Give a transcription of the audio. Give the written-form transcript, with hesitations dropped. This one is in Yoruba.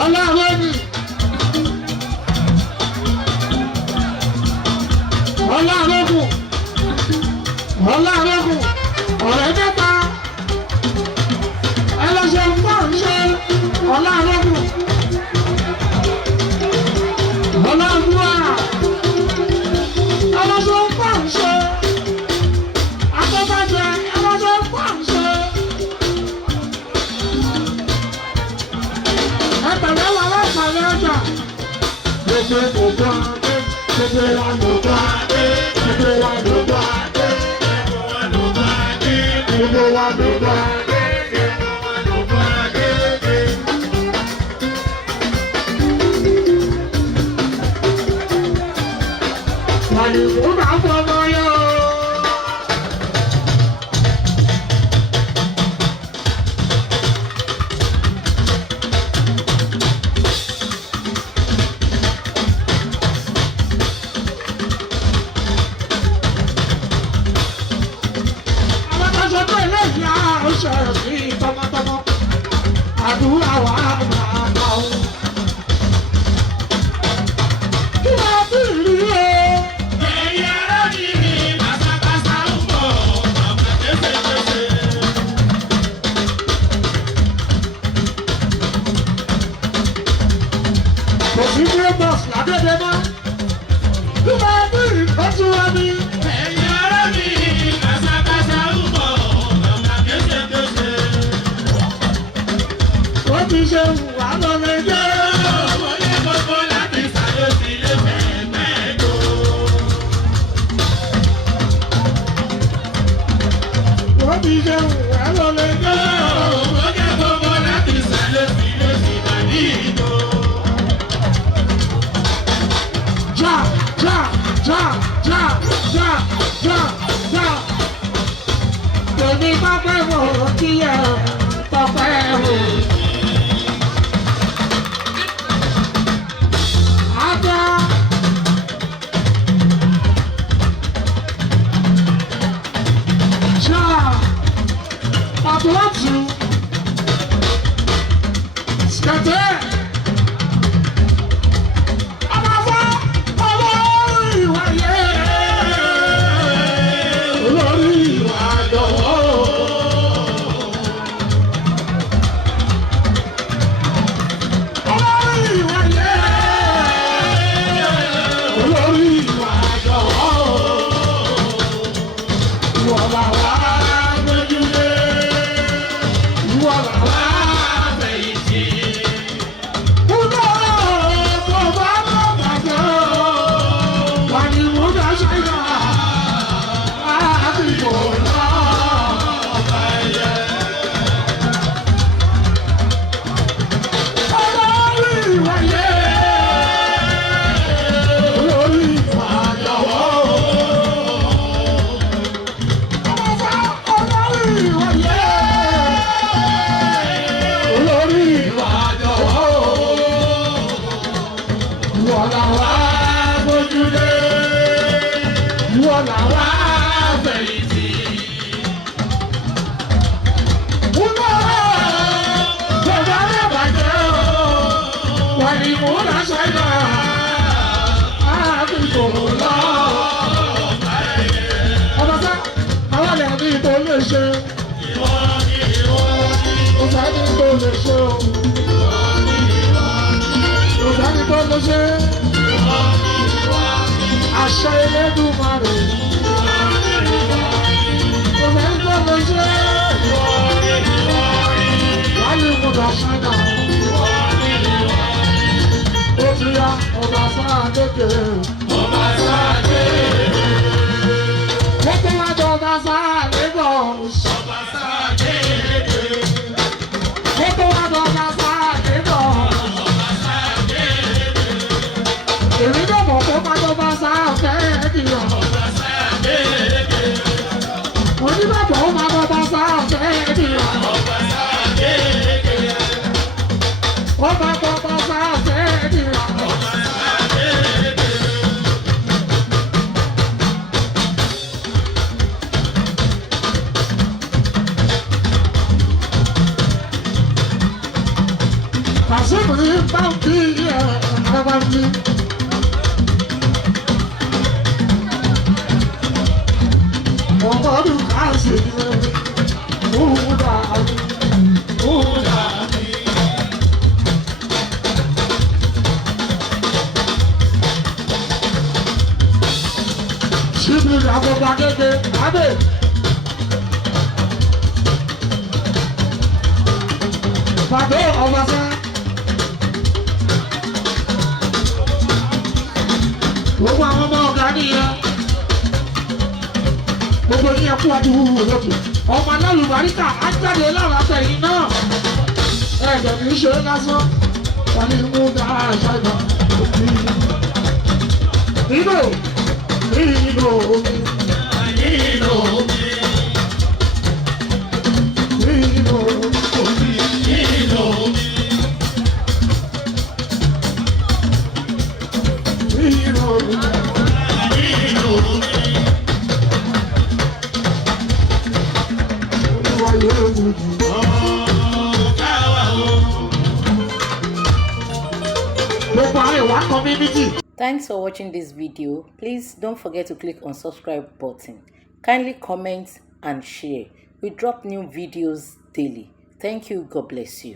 Ọlọ́run Ọlọ́run ọ̀rẹ́ mẹ́ta ẹlẹ́sẹ̀ ń bọ̀ ń ṣe Ọlọ́run wà ẹlẹ́sẹ̀ ń bọ̀ ń ṣe akọ́bàjẹ́ ẹlẹ́sẹ̀ ń bọ̀ ń ṣe ẹgbẹ̀rún wà lọ́sàn-án ọjà gbogbo gbogbo adé gbogbo wa gbogbo adé gbogbo wa gbogbo adé gbogbo wa gbogbo adé. Wàlúù bá fọmọ yọ. Àdúrà wa máa bá wọn. Kí wọ́n bí rí o. Ẹ̀yin ará mi ni kàṣàkàṣà ń bọ̀, bàbá kéṣekéṣe. Kò sí grey bus lágbègbè mọ́. Kí wọ́n bí ìtọ́jú wa ní. Ẹ̀yin ará mi ni kàṣàkàṣà ń bọ̀, bàbá kéṣekéṣe. Ó ti ṣe wà lọ́lẹ̀ jẹ́. Owó ní gbogbo láti ṣàyẹ̀ sí ilé mẹ́ẹ̀ẹ́dó. Ó ti ṣe wà lọ́lẹ̀ jẹ́. Owó ní gbogbo láti ṣàyẹ̀ sí ilé ìdánilò. Já já já já já já já. Tèmi bá pẹ́ wò ó kí ẹ̀ tọ́pẹ́ wò. Àṣà Elédùmarè. Wàlúùmùdà ṣáná. Ó ti ya ọba sáàdéke. Ọba sáàdéke. Kókó wá jọ ọba sáàdébọ̀. Ọba sáàdéke. Kókó wá jọ ọba sáàdébọ̀. Ọba sáàdéke. Èmi náà mọ̀ kó má jọ ọba sáàdéke. Ọba sáàdéke. Kàṣíìmù ní báńkì àbábí. Ọmọdún Kàṣíìmù múdà múdà. Ṣíbi àgbọ̀gbà gẹ́gẹ́ abẹ́. Bàbá ọbaṣá. Gbogbo àwọn ọmọ ọ̀gá nìyẹn. Gbogbo ní ẹkú adúgbò lókè. Ọmọ alálùbáríkà á jáde lára tẹ̀yìn náà. Ẹ̀jẹ̀ ní í ṣe lásán. Wọ́n ní mú dáa ṣáìbà. Nínú nínú omi. Nínú omi. Nínú omi. Nínú omi. Nínú omi. Nínú omi. Thanks for watching this video. Please don't forget to click on subscribe button. Kindly comment and share. We drop new videos daily. Thank you. God bless you.